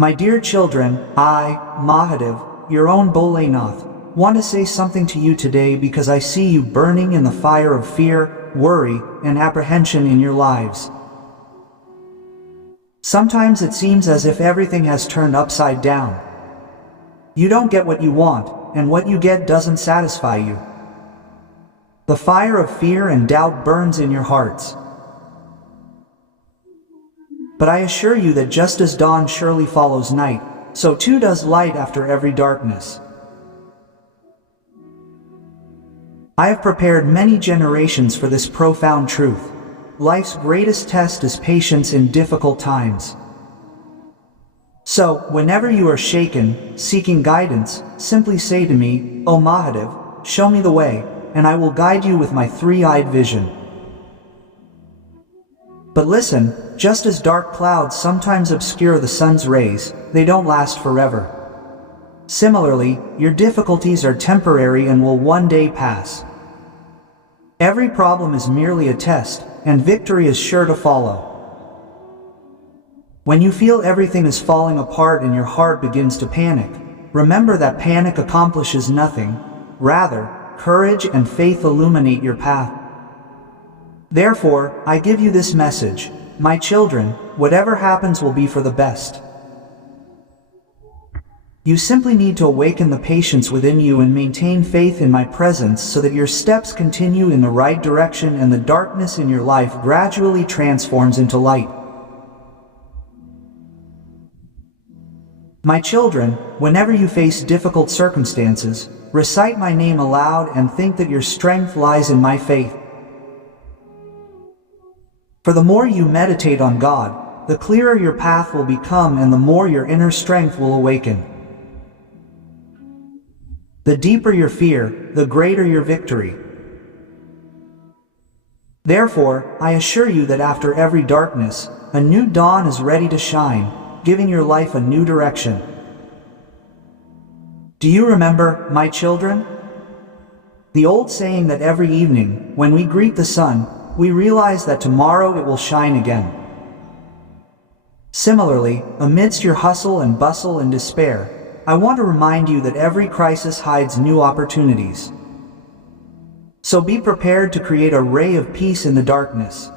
My dear children, I, Mahadev, your own bholenath, want to say something to you today because I see you burning in the fire of fear, worry, and apprehension in your lives. Sometimes it seems as if everything has turned upside down. You don't get what you want, and what you get doesn't satisfy you. The fire of fear and doubt burns in your hearts. But I assure you that just as dawn surely follows night, so too does light after every darkness. I have prepared many generations for this profound truth. Life's greatest test is patience in difficult times. So, whenever you are shaken, seeking guidance, simply say to me, "O Mahadev, show me the way, and I will guide you with my three-eyed vision." But listen, just as dark clouds sometimes obscure the sun's rays, they don't last forever. Similarly, your difficulties are temporary and will one day pass. Every problem is merely a test, and victory is sure to follow. When you feel everything is falling apart and your heart begins to panic, remember that panic accomplishes nothing. Rather, courage and faith illuminate your path. Therefore, I give you this message, my children, whatever happens will be for the best. You simply need to awaken the patience within you and maintain faith in my presence so that your steps continue in the right direction and the darkness in your life gradually transforms into light. My children, whenever you face difficult circumstances, recite my name aloud and think that your strength lies in my faith. For the more you meditate on God, the clearer your path will become and the more your inner strength will awaken. The deeper your fear, the greater your victory. Therefore, I assure you that after every darkness, a new dawn is ready to shine, giving your life a new direction. Do you remember, my children? The old saying that every evening, when we greet the sun, we realize that tomorrow it will shine again. Similarly, amidst your hustle and bustle and despair, I want to remind you that every crisis hides new opportunities. So be prepared to create a ray of peace in the darkness.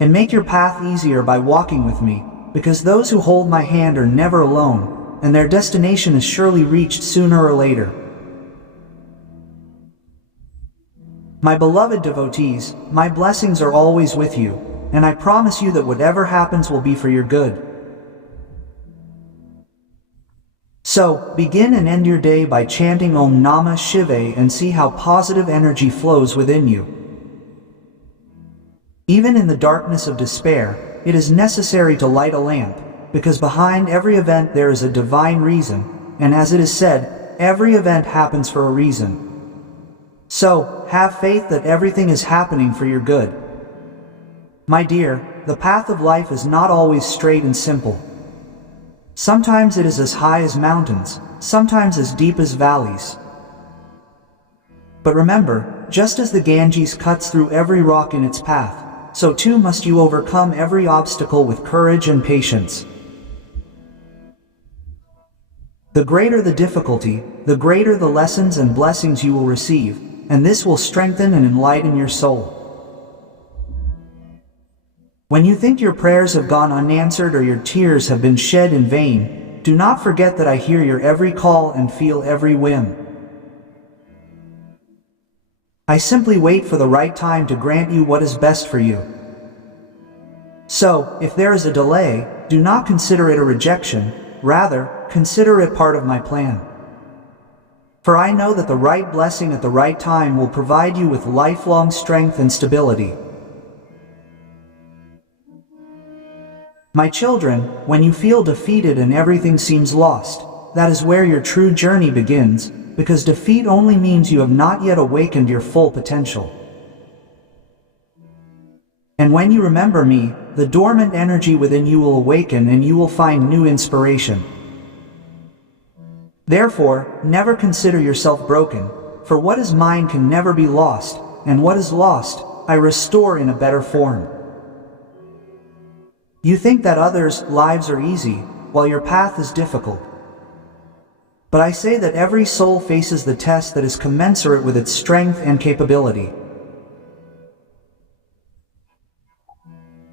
And make your path easier by walking with me, because those who hold my hand are never alone, and their destination is surely reached sooner or later. My beloved devotees, my blessings are always with you, and I promise you that whatever happens will be for your good. So, begin and end your day by chanting Om Namah Shivaya and see how positive energy flows within you. Even in the darkness of despair, it is necessary to light a lamp, because behind every event there is a divine reason, and as it is said, every event happens for a reason. So, have faith that everything is happening for your good. My dear, the path of life is not always straight and simple. Sometimes it is as high as mountains, sometimes as deep as valleys. But remember, just as the Ganges cuts through every rock in its path, so too must you overcome every obstacle with courage and patience. The greater the difficulty, the greater the lessons and blessings you will receive, and this will strengthen and enlighten your soul. When you think your prayers have gone unanswered or your tears have been shed in vain, do not forget that I hear your every call and feel every whim. I simply wait for the right time to grant you what is best for you. So, if there is a delay, do not consider it a rejection, rather, consider it part of my plan. For I know that the right blessing at the right time will provide you with lifelong strength and stability. My children, when you feel defeated and everything seems lost, that is where your true journey begins, because defeat only means you have not yet awakened your full potential. And when you remember me, the dormant energy within you will awaken and you will find new inspiration. Therefore, never consider yourself broken, for what is mine can never be lost, and what is lost, I restore in a better form. You think that others' lives are easy, while your path is difficult. But I say that every soul faces the test that is commensurate with its strength and capability.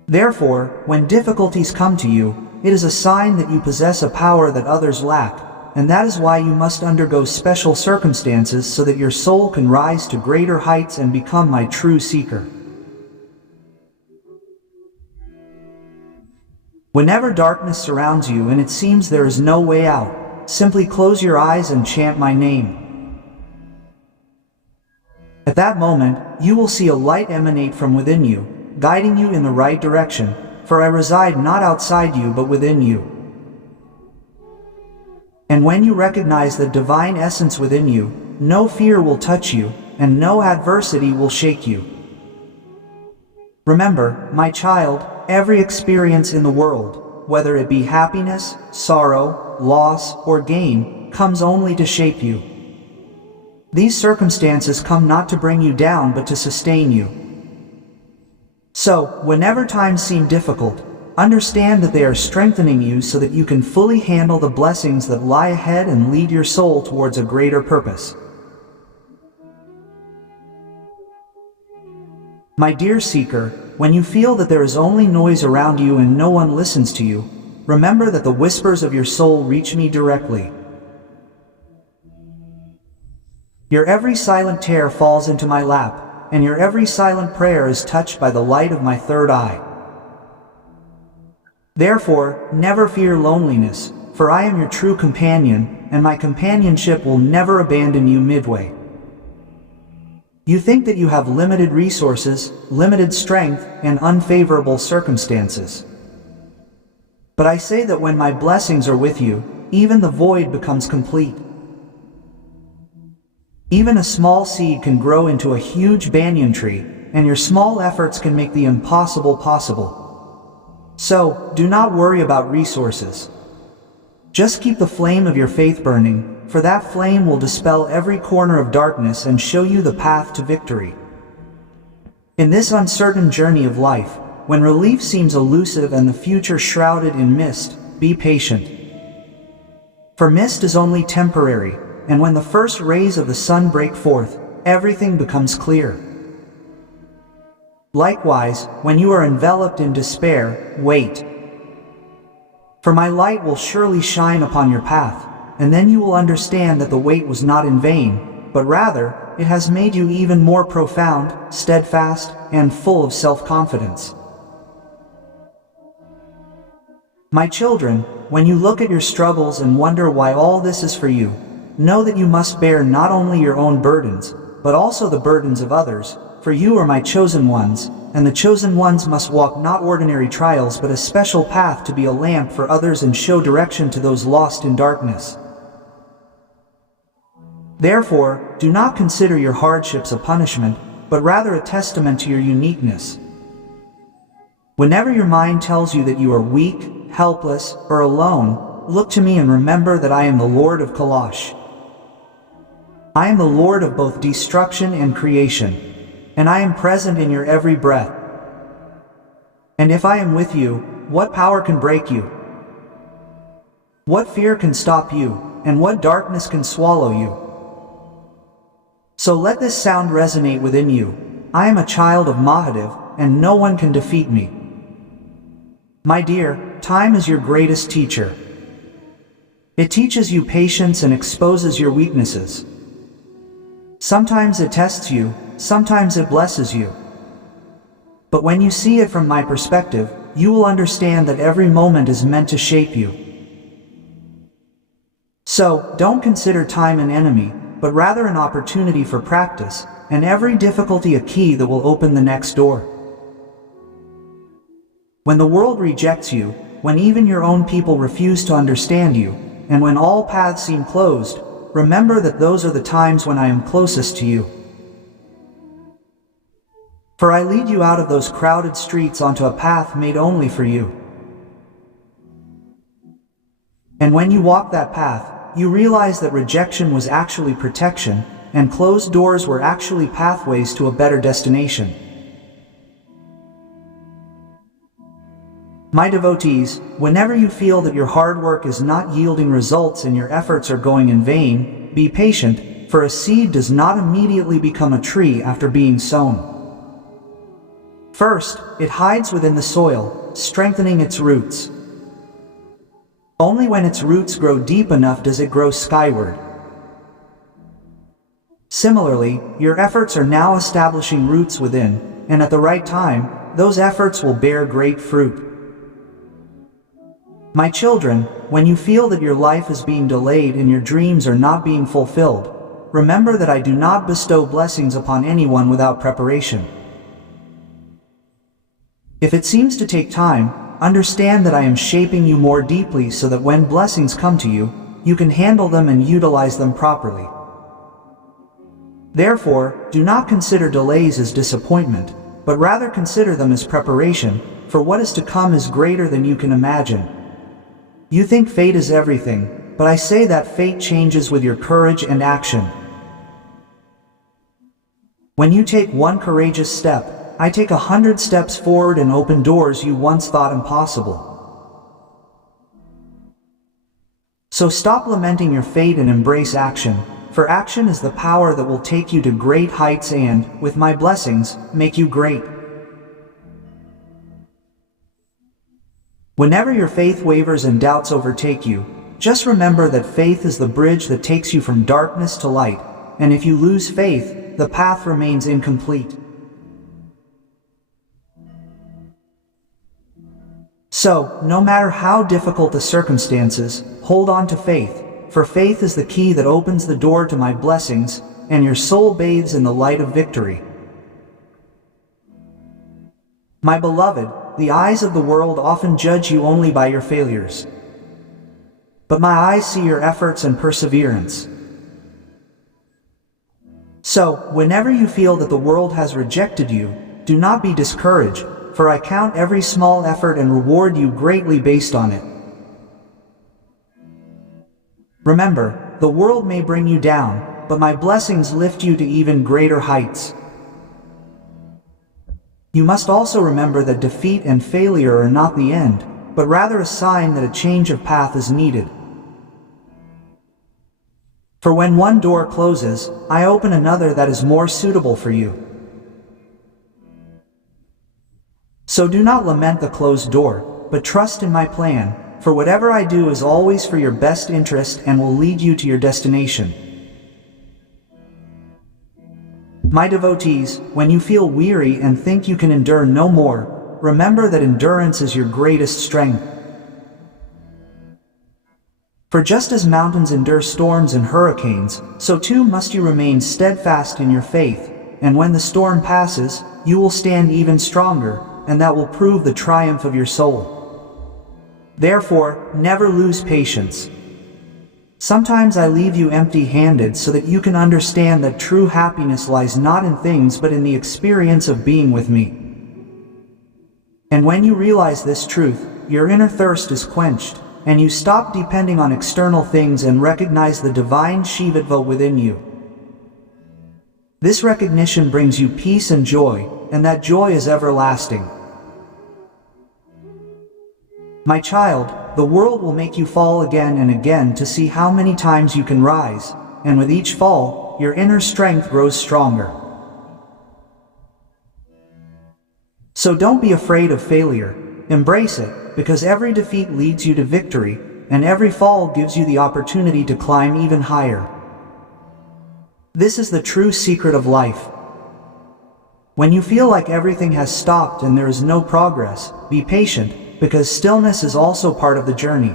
Therefore, when difficulties come to you, it is a sign that you possess a power that others lack, and that is why you must undergo special circumstances so that your soul can rise to greater heights and become my true seeker. Whenever darkness surrounds you and it seems there is no way out, simply close your eyes and chant my name. At that moment, you will see a light emanate from within you, guiding you in the right direction, for I reside not outside you but within you. And when you recognize the divine essence within you, no fear will touch you, and no adversity will shake you. Remember, my child, every experience in the world, whether it be happiness, sorrow, loss, or gain, comes only to shape you. These circumstances come not to bring you down but to sustain you. So, whenever times seem difficult, understand that they are strengthening you so that you can fully handle the blessings that lie ahead and lead your soul towards a greater purpose. My dear seeker, when you feel that there is only noise around you and no one listens to you, remember that the whispers of your soul reach me directly. Your every silent tear falls into my lap, and your every silent prayer is touched by the light of my third eye. Therefore, never fear loneliness, for I am your true companion, and my companionship will never abandon you midway. You think that you have limited resources, limited strength, and unfavorable circumstances. But I say that when my blessings are with you, even the void becomes complete. Even a small seed can grow into a huge banyan tree, and your small efforts can make the impossible possible. So, do not worry about resources. Just keep the flame of your faith burning, for that flame will dispel every corner of darkness and show you the path to victory. In this uncertain journey of life, when relief seems elusive and the future shrouded in mist, be patient. For mist is only temporary, and when the first rays of the sun break forth, everything becomes clear. Likewise, when you are enveloped in despair, wait. For my light will surely shine upon your path, and then you will understand that the wait was not in vain, but rather, it has made you even more profound, steadfast, and full of self-confidence. My children, when you look at your struggles and wonder why all this is for you, know that you must bear not only your own burdens, but also the burdens of others, for you are my chosen ones, and the chosen ones must walk not ordinary trials but a special path to be a lamp for others and show direction to those lost in darkness. Therefore, do not consider your hardships a punishment, but rather a testament to your uniqueness. Whenever your mind tells you that you are weak, helpless, or alone, look to me and remember that I am the Lord of Kailash. I am the Lord of both destruction and creation, and I am present in your every breath. And if I am with you, what power can break you? What fear can stop you, and what darkness can swallow you? So let this sound resonate within you. I am a child of Mahadev, and no one can defeat me. My dear, time is your greatest teacher. It teaches you patience and exposes your weaknesses. Sometimes it tests you, sometimes it blesses you. But when you see it from my perspective, you will understand that every moment is meant to shape you. So, don't consider time an enemy, but rather an opportunity for practice, and every difficulty a key that will open the next door. When the world rejects you, when even your own people refuse to understand you, and when all paths seem closed, remember that those are the times when I am closest to you. For I lead you out of those crowded streets onto a path made only for you. And when you walk that path, you realize that rejection was actually protection, and closed doors were actually pathways to a better destination. My devotees, whenever you feel that your hard work is not yielding results and your efforts are going in vain, be patient, for a seed does not immediately become a tree after being sown. First, it hides within the soil, strengthening its roots. Only when its roots grow deep enough does it grow skyward. Similarly, your efforts are now establishing roots within, and at the right time, those efforts will bear great fruit. My children, when you feel that your life is being delayed and your dreams are not being fulfilled, remember that I do not bestow blessings upon anyone without preparation. If it seems to take time, understand that I am shaping you more deeply so that when blessings come to you, you can handle them and utilize them properly. Therefore, do not consider delays as disappointment, but rather consider them as preparation, for what is to come is greater than you can imagine. You think fate is everything, but I say that fate changes with your courage and action. When you take one courageous step, I take 100 steps forward and open doors you once thought impossible. So stop lamenting your fate and embrace action, for action is the power that will take you to great heights and, with my blessings, make you great. Whenever your faith wavers and doubts overtake you, just remember that faith is the bridge that takes you from darkness to light, and if you lose faith, the path remains incomplete. So, no matter how difficult the circumstances, hold on to faith, for faith is the key that opens the door to my blessings, and your soul bathes in the light of victory. My beloved, the eyes of the world often judge you only by your failures. But my eyes see your efforts and perseverance. So, whenever you feel that the world has rejected you, do not be discouraged, for I count every small effort and reward you greatly based on it. Remember, the world may bring you down, but my blessings lift you to even greater heights. You must also remember that defeat and failure are not the end, but rather a sign that a change of path is needed. For when one door closes, I open another that is more suitable for you. So do not lament the closed door, but trust in my plan, for whatever I do is always for your best interest and will lead you to your destination. My devotees, when you feel weary and think you can endure no more, remember that endurance is your greatest strength. For just as mountains endure storms and hurricanes, so too must you remain steadfast in your faith, and when the storm passes, you will stand even stronger, and that will prove the triumph of your soul. Therefore, never lose patience. Sometimes I leave you empty-handed so that you can understand that true happiness lies not in things but in the experience of being with me. And when you realize this truth, your inner thirst is quenched, and you stop depending on external things and recognize the divine Shiva within you. This recognition brings you peace and joy, and that joy is everlasting. My child, the world will make you fall again and again to see how many times you can rise, and with each fall, your inner strength grows stronger. So don't be afraid of failure, embrace it, because every defeat leads you to victory, and every fall gives you the opportunity to climb even higher. This is the true secret of life. When you feel like everything has stopped and there is no progress, be patient, because stillness is also part of the journey.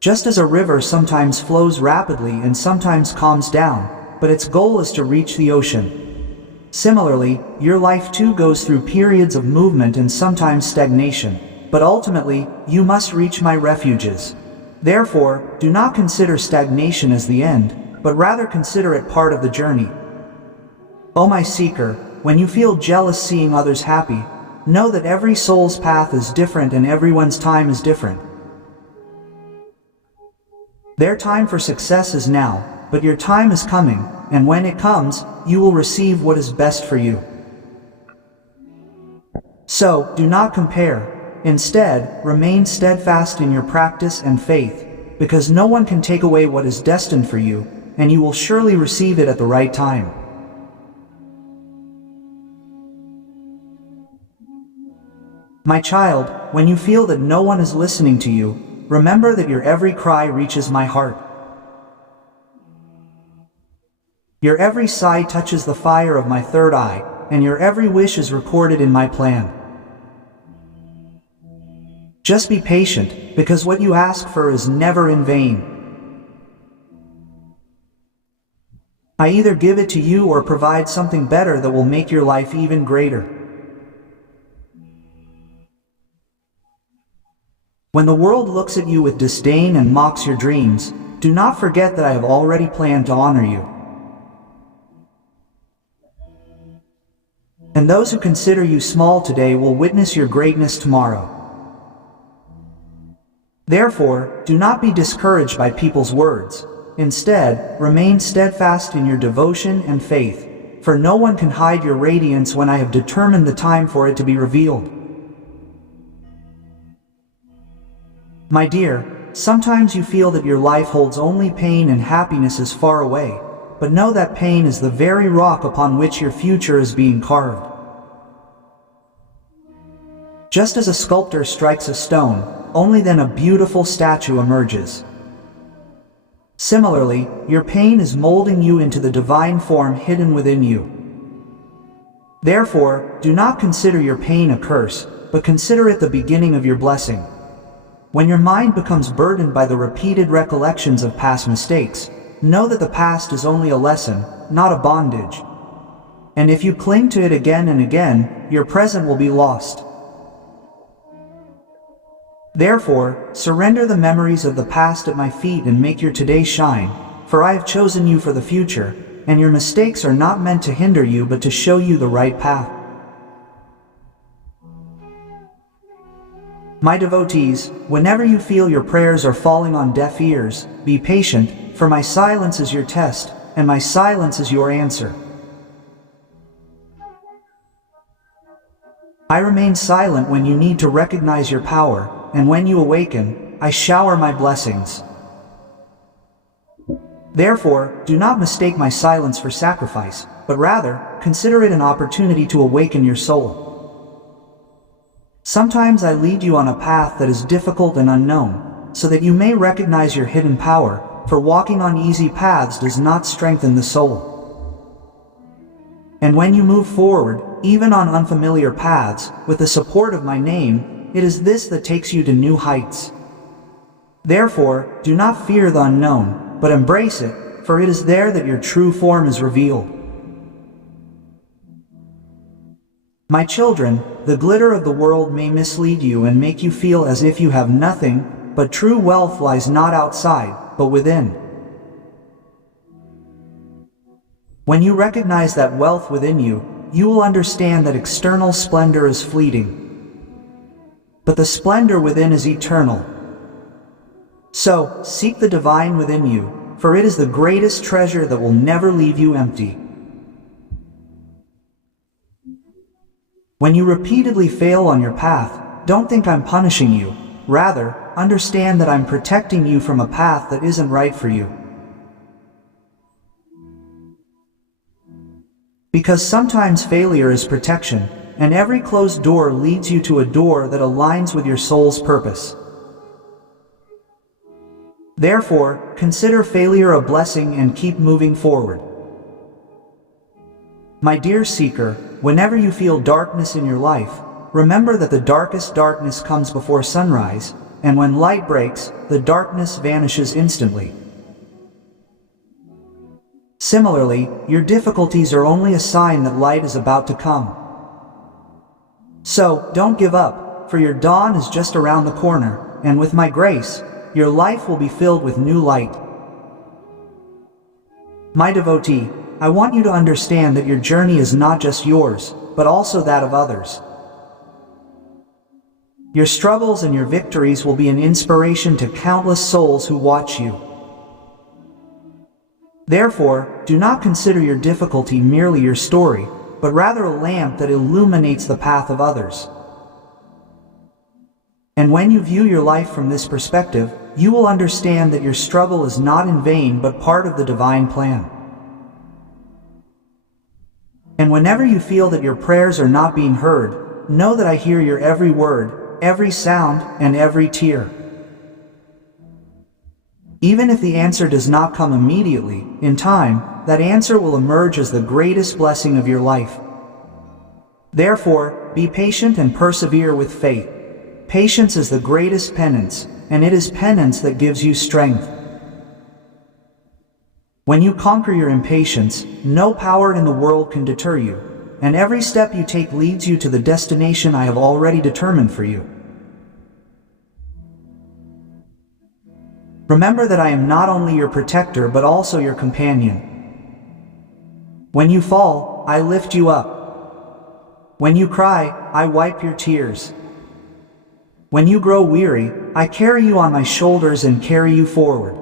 Just as a river sometimes flows rapidly and sometimes calms down, but its goal is to reach the ocean. Similarly, your life too goes through periods of movement and sometimes stagnation, but ultimately, you must reach my refuges. Therefore, do not consider stagnation as the end, but rather consider it part of the journey. O my seeker, when you feel jealous seeing others happy, know that every soul's path is different and everyone's time is different. Their time for success is now, but your time is coming, and when it comes, you will receive what is best for you. So, do not compare, Instead, remain steadfast in your practice and faith, because no one can take away what is destined for you, and you will surely receive it at the right time. My child, when you feel that no one is listening to you, remember that your every cry reaches my heart. Your every sigh touches the fire of my third eye, and your every wish is recorded in my plan. Just be patient, because what you ask for is never in vain. I either give it to you or provide something better that will make your life even greater. When the world looks at you with disdain and mocks your dreams, do not forget that I have already planned to honor you. And those who consider you small today will witness your greatness tomorrow. Therefore, do not be discouraged by people's words. Instead, remain steadfast in your devotion and faith, for no one can hide your radiance when I have determined the time for it to be revealed. My dear, sometimes you feel that your life holds only pain and happiness is far away, but know that pain is the very rock upon which your future is being carved. Just as a sculptor strikes a stone, only then a beautiful statue emerges. Similarly, your pain is molding you into the divine form hidden within you. Therefore, do not consider your pain a curse, but consider it the beginning of your blessing. When your mind becomes burdened by the repeated recollections of past mistakes, know that the past is only a lesson, not a bondage. And if you cling to it again and again, your present will be lost. Therefore, surrender the memories of the past at my feet and make your today shine, for I have chosen you for the future, and your mistakes are not meant to hinder you but to show you the right path. My devotees, whenever you feel your prayers are falling on deaf ears, be patient, for my silence is your test, and my silence is your answer. I remain silent when you need to recognize your power, and when you awaken, I shower my blessings. Therefore, do not mistake my silence for sacrifice, but rather, consider it an opportunity to awaken your soul. Sometimes I lead you on a path that is difficult and unknown, so that you may recognize your hidden power, for walking on easy paths does not strengthen the soul. And when you move forward, even on unfamiliar paths, with the support of my name, it is this that takes you to new heights. Therefore, do not fear the unknown, but embrace it, for it is there that your true form is revealed. My children, the glitter of the world may mislead you and make you feel as if you have nothing, but true wealth lies not outside, but within. When you recognize that wealth within you, you will understand that external splendor is fleeting, but the splendor within is eternal. So, seek the divine within you, for it is the greatest treasure that will never leave you empty. When you repeatedly fail on your path, don't think I'm punishing you. Rather, understand that I'm protecting you from a path that isn't right for you. Because sometimes failure is protection, and every closed door leads you to a door that aligns with your soul's purpose. Therefore, consider failure a blessing and keep moving forward. My dear seeker, whenever you feel darkness in your life, remember that the darkest darkness comes before sunrise, and when light breaks, the darkness vanishes instantly. Similarly, your difficulties are only a sign that light is about to come. So, don't give up, for your dawn is just around the corner, and with my grace, your life will be filled with new light. My devotee, I want you to understand that your journey is not just yours, but also that of others. Your struggles and your victories will be an inspiration to countless souls who watch you. Therefore, do not consider your difficulty merely your story, but rather a lamp that illuminates the path of others. And when you view your life from this perspective, you will understand that your struggle is not in vain but part of the divine plan. And whenever you feel that your prayers are not being heard, know that I hear your every word, every sound, and every tear. Even if the answer does not come immediately, in time, that answer will emerge as the greatest blessing of your life. Therefore, be patient and persevere with faith. Patience is the greatest penance, and it is penance that gives you strength. When you conquer your impatience, no power in the world can deter you, and every step you take leads you to the destination I have already determined for you. Remember that I am not only your protector but also your companion. When you fall, I lift you up. When you cry, I wipe your tears. When you grow weary, I carry you on my shoulders and carry you forward.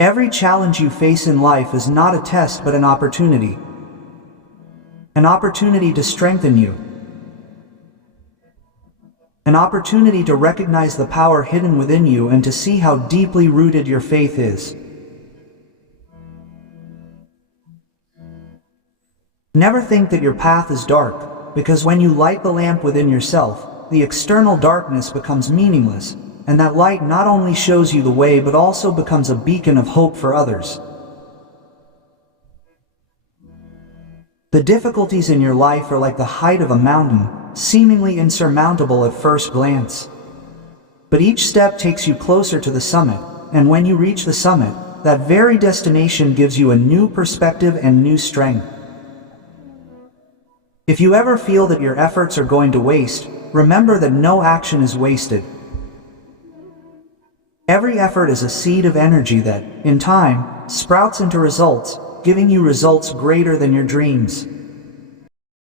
Every challenge you face in life is not a test but an opportunity. An opportunity to strengthen you. An opportunity to recognize the power hidden within you and to see how deeply rooted your faith is. Never think that your path is dark, because when you light the lamp within yourself, the external darkness becomes meaningless, and that light not only shows you the way but also becomes a beacon of hope for others. The difficulties in your life are like the height of a mountain, seemingly insurmountable at first glance. But each step takes you closer to the summit, and when you reach the summit, that very destination gives you a new perspective and new strength. If you ever feel that your efforts are going to waste, remember that no action is wasted. Every effort is a seed of energy that, in time, sprouts into results, giving you results greater than your dreams.